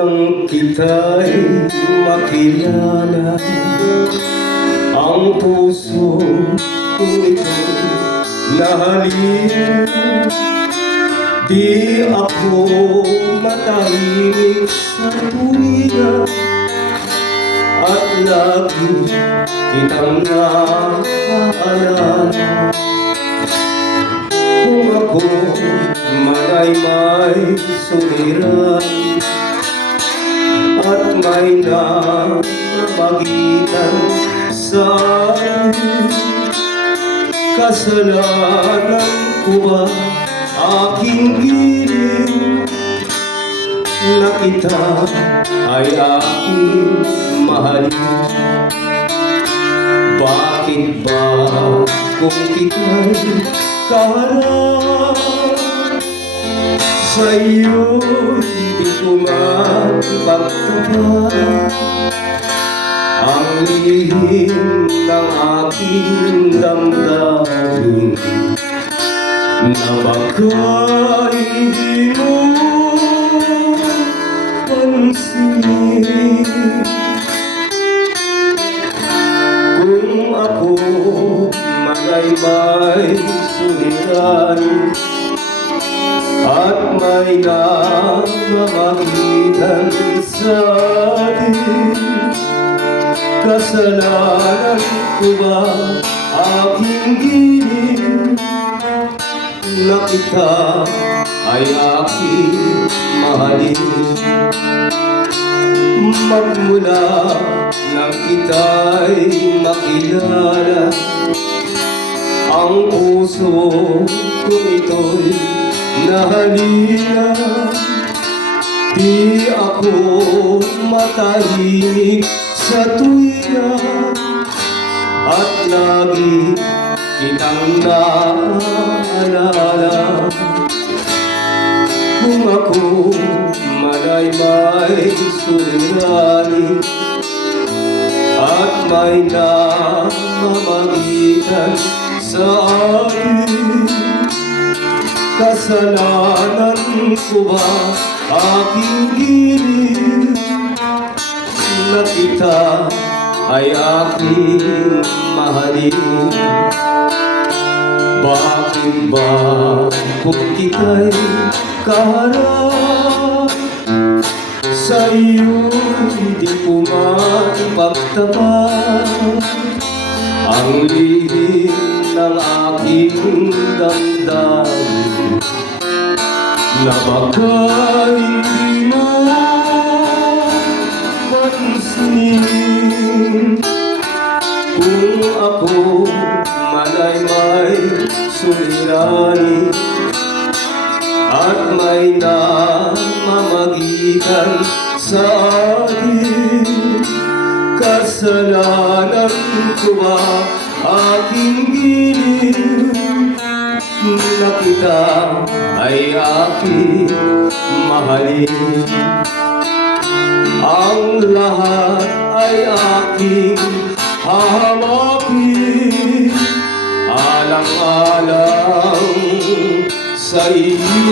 nang kita'y makilala, ang puso ko ito'y nahalin. Di ako matahimik sa tuwina, at lagi kitang naaalala. Kung ako man ay may sumiran, at may namagitan sa akin, kasalanan ko ba aking giling, na kita ay aking mahalin? Bakit ba kung kita'y kaharap, sa'yo'y di ko mapagtapat ang lihim ng aking damdamin, na baka hindi mo pansinin. Kung ako man ay may suliranin, at may namamagitan sa atin, kasalanan ko ba aking giling, na kita ay aking mahalin? Magmula nang kita'y makilala, ang puso ko ito'y nahalina. Di ako matahimik sa tuwina, at lagi kitang naaalala. Kung ako man ay may suliranin, at may namamagitan sa akin, kasalanan ko ba aking giling, na kita ay aking mahalin? Bakit ba kung kita'y kaharap, sa'yo'y di ko maipagtapat ang lihim ng aking damdamin, na baka hindi mo pansinin. Kung ako man ay may suliranin, at may namamagitan sa atin, kasalanan ko ba aking giling, na kita ay aking mahalin? Ang lahat ay aking hahawakin, alang-alang sa iyo.